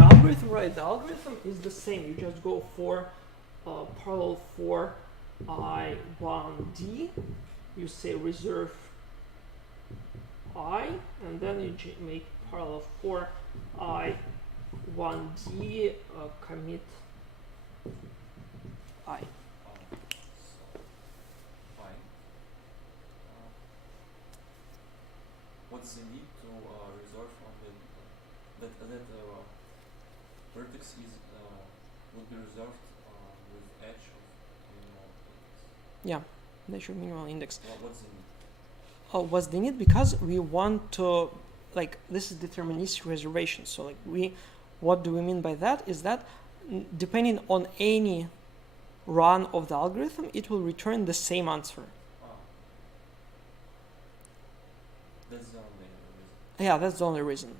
algorithm, right? The algorithm is the same. You just go for parallel for I1D. You say reserve I, and then you make parallel for I1D commit I. So fine. What's the need to reserve on the that vertex is would be reserved with edge of minimal index? Yeah, that's your minimal index. What's the need? Oh, what's the need? Because we want to, like, this is deterministic reservation. So, like, what do we mean by that? Is that depending on any run of the algorithm, it will return the same answer. That's the only reason. Yeah, that's the only reason.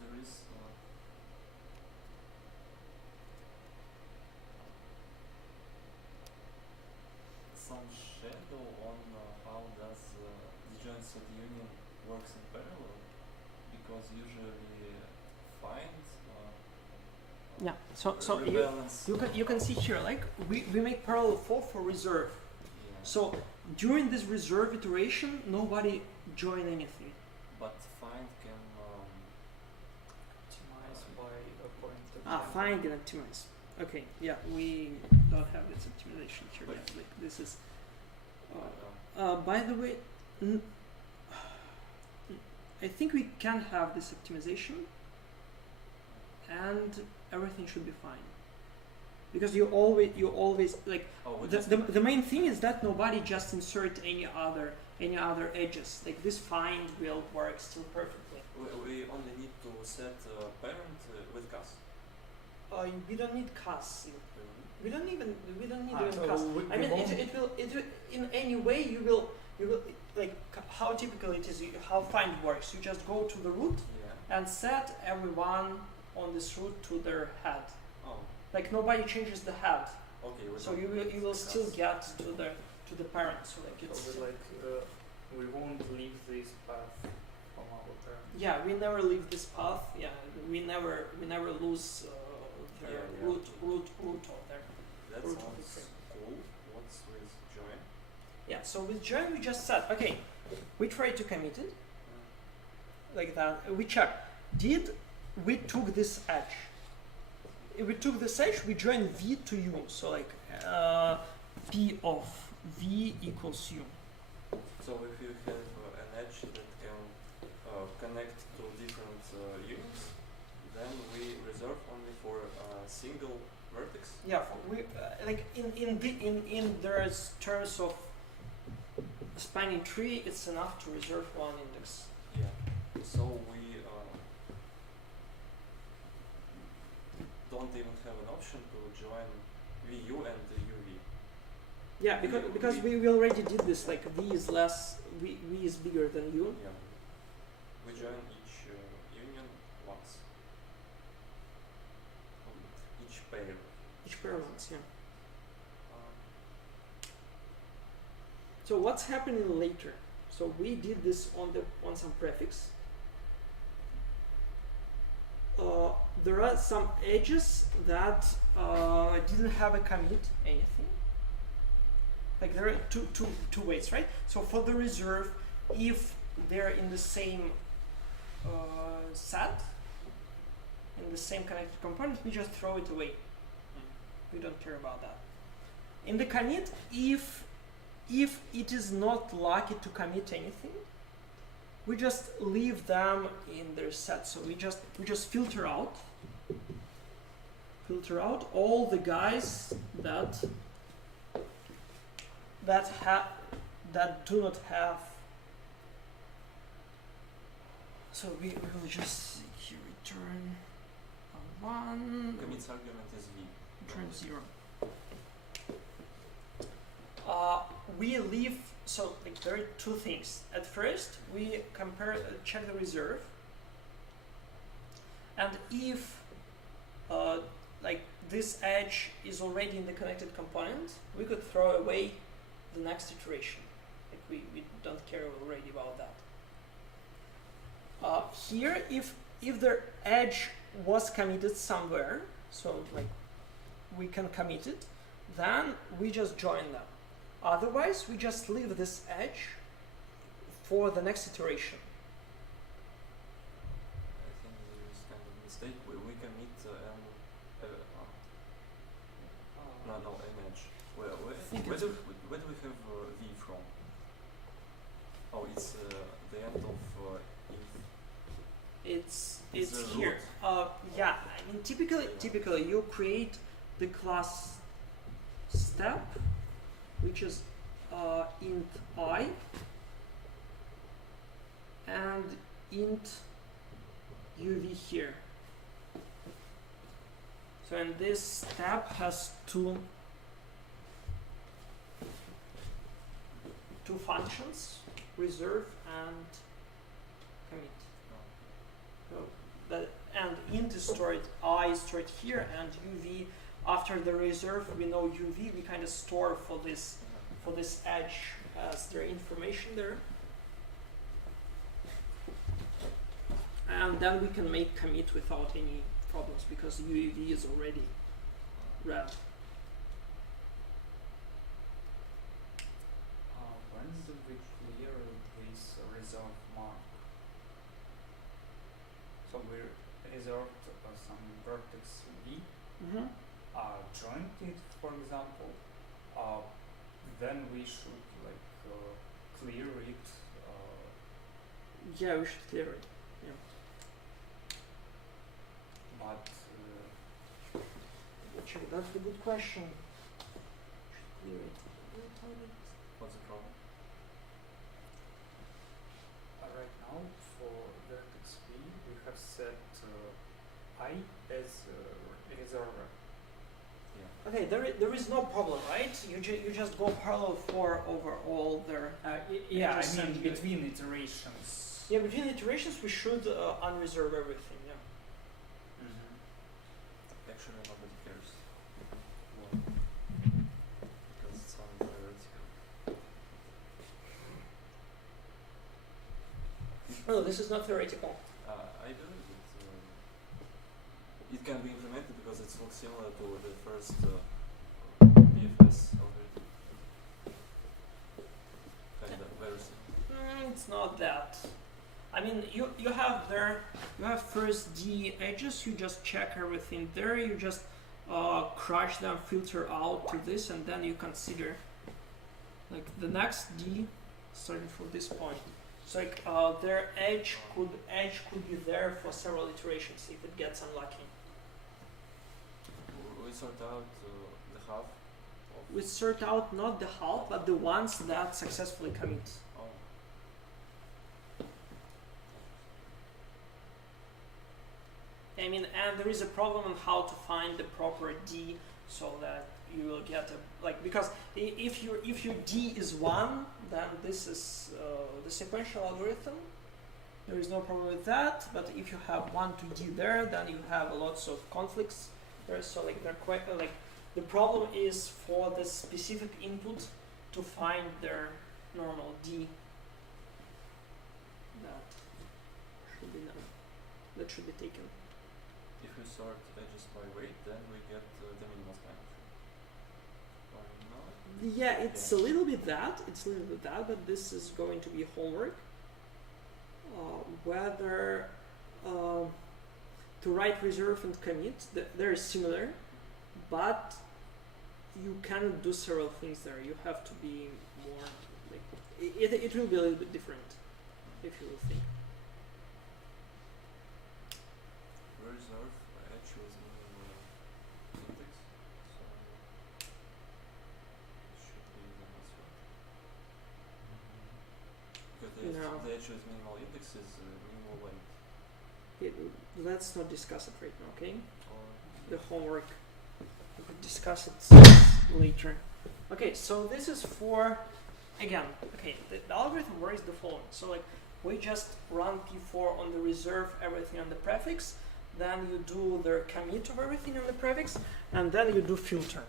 There is some shadow on how does the joint set union works in parallel, because usually find Yeah. So rebalance. you can see here, like, we make parallel for reserve. Yeah. So during this reserve iteration, nobody join anything. But find can Optimize by according to Find and optimize. Okay, yeah, we don't have this optimization here But- yet. Like, this is. uh, By the way, I think we can have this optimization, and everything should be fine. Because you always like the main thing is that nobody just insert any other edges. Like this find will work still perfectly. we only need to set parent with cast. We don't need cas. We don't need even so cas. we I mean, won't- it will in any way you will like how typical it is, how find works. You just go to the root Yeah. and set everyone on this root to their head. Oh. Like nobody changes the head, Okay. so you will still get to the parent. So like it's So we won't leave this path from our parent. yeah, we never leave this path. Yeah, we never lose their Yeah, root of their. That Root of sounds the frame. cool. What's with join? Yeah. So with join we just said okay, we try to commit it like that. We check did we took this edge. If we took this edge, we join v to u. So like p of v equals u. So if you have an edge that can connect to different units, then we reserve only for a single vertex. Yeah, we like in there's terms of spanning tree, it's enough to reserve one index. Yeah. So we don't even have an option to join VU and the UV. Yeah, because we already did this. Like v is less, v is bigger than u. Yeah. We join each union once. Each pair. Each pair once, yeah. Um, So what's happening later? So we did this on some prefix. There are some edges that didn't have a commit anything. Like there are two ways, right? So for the reserve, if they're in the same set, in the same connected component, we just throw it away. We don't care about that. In the commit, if it is not lucky to commit anything, we just leave them in their set. So we just filter out all the guys that do not have So we will just here return a 1, Commits argument is v. return 0. We leave, so like there are two things. At first, we compare, check the reserve, and if like this edge is already in the connected component, we could throw away the next iteration. Like we don't care already about that. Here, if the edge was committed somewhere, so like we can commit it, then we just join them. Otherwise, we just leave this edge for the next iteration. I think there is kind of mistake. We commit no image. Where do we have v from? Oh, it's the end of if. It's the here. Yeah, I mean typically you create the class step, which is int I and int uv here. So and this step has two functions, reserve and commit. So that, and int is stored, I is stored here, and uv after the reserve we know uv, we kind of store for this edge as their information there. And then we can make commit without any problems because UEV is already read. When do we clear this reserve mark? So we reserved some vertex V, Mm-hmm. joined it, for example, then we should like clear it. Yeah, we should clear it. But Check, that's a good question. Should clear it. What's the problem? right now for vertex V we have set I as reserver. Yeah. Okay, there is no problem, right? You just go parallel for over all their. Yeah, I Just mean send between iterations. Yeah, between iterations we should unreserve everything. Yeah. Actually, nobody cares. Because it's only theoretical. No, this is not theoretical. I believe it can be implemented because it looks similar to the first BFS algorithm. Kind of very similar. It's not that. I mean, you have first D edges. You just check everything there. You just crush them, filter out to this, and then you consider like the next D starting from this point. So like their edge could be there for several iterations if it gets unlucky. We sort out the half of. We sort out not the half, but the ones that successfully commit. Oh. I mean, and there is a problem on how to find the proper D so that you will get a, like, because if your D is 1, then this is the sequential algorithm. There is no problem with that. But if you have 1 to D there, then you have lots of conflicts there. So like they're quite like the problem is for the specific input to find their normal D. That should be done. That should be taken. If we sort edges by weight, then we get the minimal span. Or not? Yeah, it's a little bit that. It's a little bit that, but this is going to be homework. Whether to write reserve and commit, they're similar, but you cannot do several things there. You have to be more like it will be a little bit different if you will think. Reserve edge was minimal index, so it should be the answer. Because No. the edge with minimal index vertex is minimal length. Let's not discuss it right now, okay? Or The homework. We could discuss it later. Okay, so this is for, again, okay, the algorithm works the following. So like, we just run P4 on the reserve, everything on the prefix, then you do the commit of everything on the prefix, and then you do filter.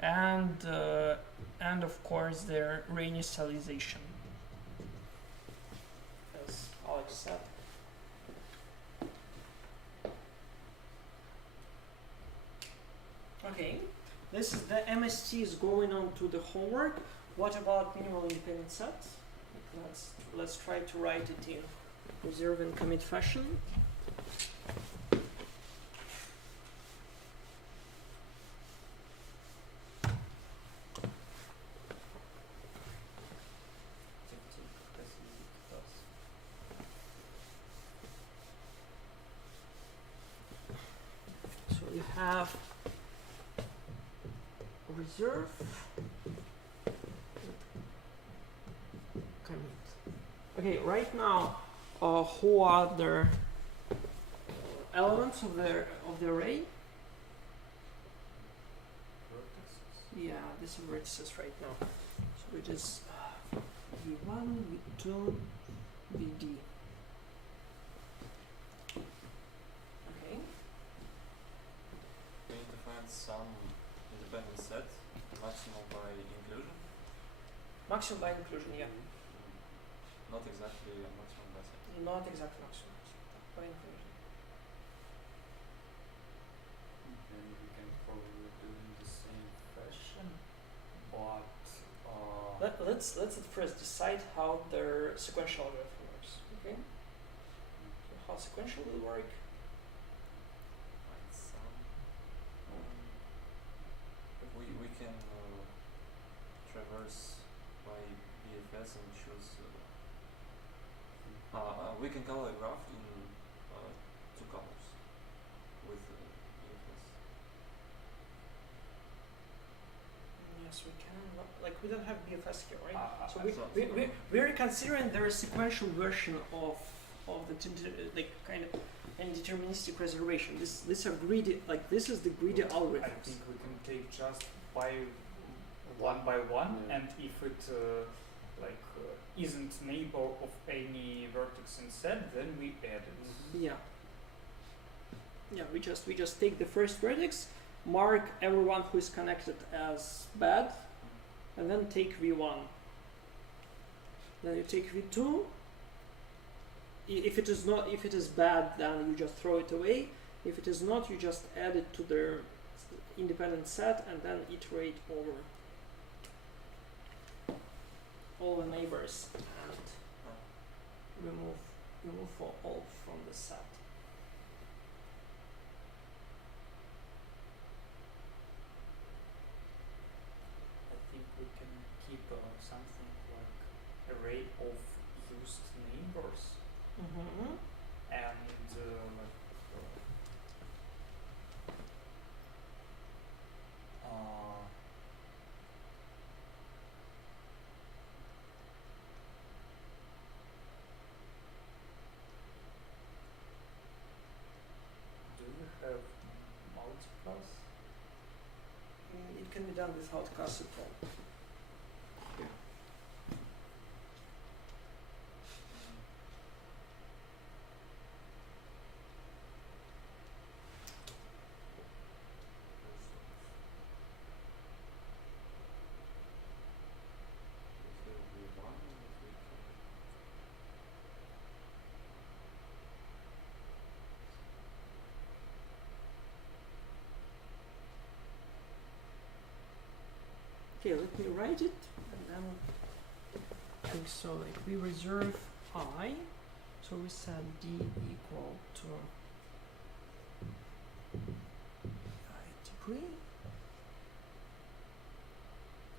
And of course their reinitialization, as Alex said. Okay, this is the MST is going on to the homework. What about minimal independent sets? Let's try to write it in reserve and commit fashion. So you have reserve commit. Okay, right now, who are the elements of the array? Vertices. Yeah, this is vertices right now. So it is v1, v2, vd. Okay. we need to find some independent set, maximum by inclusion. Maximum by inclusion, yeah. Not exactly a maximum by set. Not exact maximum. By inclusion. Then we can probably do in the same fashion, but Let's at first decide how their sequential algorithm works. Okay. So how sequential will work? Find some. We can traverse by BFS and choose. We can color a graph in two colors with BFS. Yes, we can. Like we don't have BFS here, right? So so- we're considering the sequential version of the like kind of indeterministic reservation. This are greedy, like this is the greedy I algorithms. think we can take just by one by one, Yeah. and if it isn't neighbor of any vertex in set, then we add it. Yeah. Yeah, we just take the first vertex, mark everyone who is connected as bad, and then take v1. Then you take v2. If it is bad, then you just throw it away. If it is not, you just add it to the independent set and then iterate over all the neighbors and remove all from the set. I think we can keep something like array of used neighbors Mm-hmm. and do you have multiples? It can be done without class at all. Okay, let me write it and then I think so like we reserve I, so we set d equal to I degree,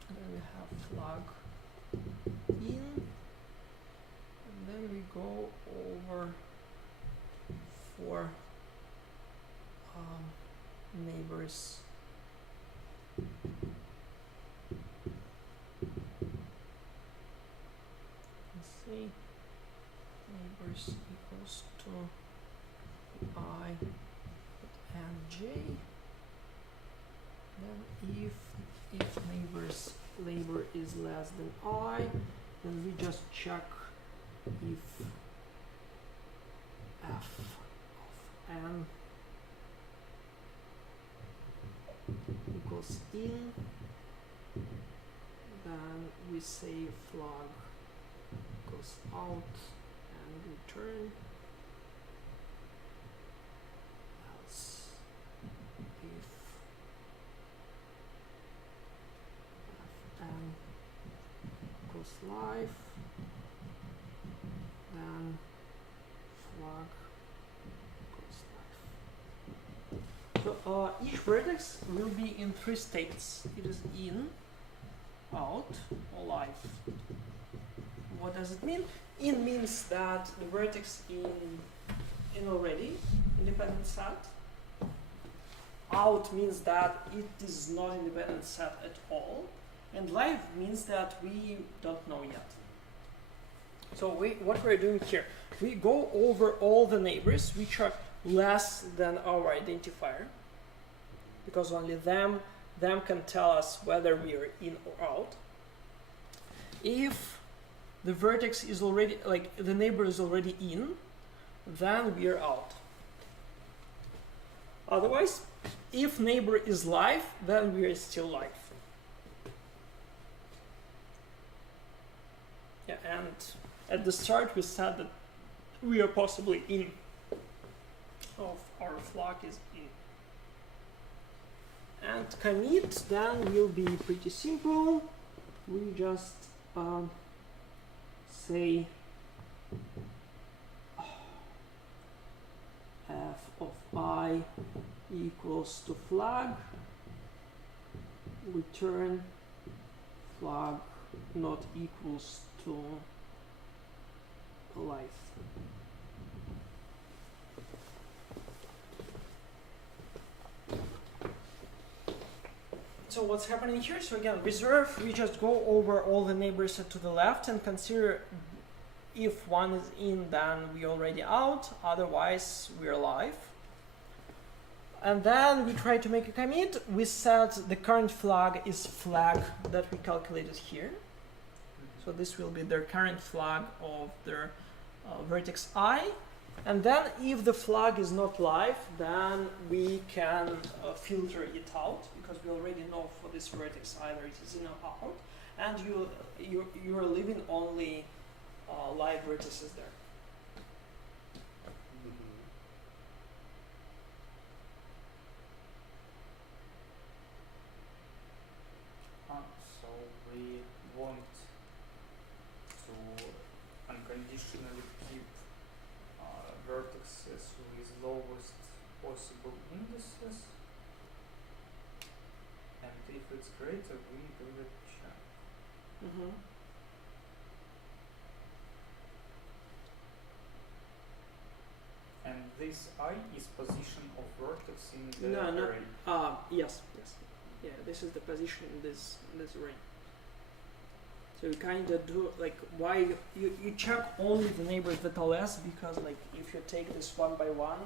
and then we have flag in, and then we go over for neighbors. Let's see. neighbors equals to I and j. Then if neighbor's labor is less than I, then we just check if f of n equals in, then we say flag goes out and return, else if fn goes live, then flag goes live. So each vertex will be in 3 states. It is in, out, or live. What does it mean? In means that the vertex in already independent set. Out means that it is not independent set at all. And live means that we don't know yet. So what we're doing here, we go over all the neighbors which are less than our identifier, because only them can tell us whether we are in or out. If the vertex is already, like the neighbor is already in, then we are out. Otherwise, if neighbor is live, then we are still live. Yeah, and at the start we said that we are possibly in, of our flag is in. And commit then will be pretty simple. We just say f of I equals to flag, return flag not equals to live. So what's happening here? So again, reserve, we just go over all the neighbors to the left and consider if one is in, then we already out, otherwise we're live. And then we try to make a commit. We set the current flag is flag that we calculated here. So this will be their current flag of their vertex I. And then if the flag is not live, then we can filter it out, because we already know for this vertex either it is in or out, and you are leaving only live vertices there. So we want to unconditionally keep vertices with lowest possible indices, and if it's greater, we do the check. And this I is position of vertex in the array. Yes. Yeah, this is the position in this array. So you kind of do like why you check only the neighbors that are less, because like if you take this one by one,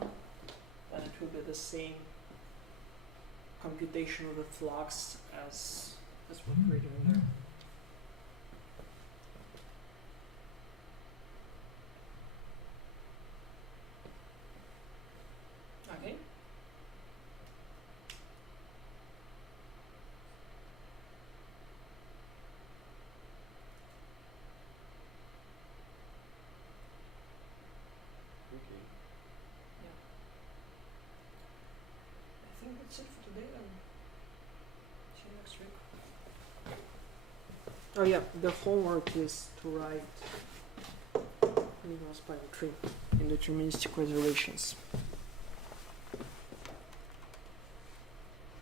then it will be the same computation of the flux as what we're doing there. Okay. I think that's it for today then. See you next week. Oh yeah, the homework is to write Newell's by tree in deterministic reservations.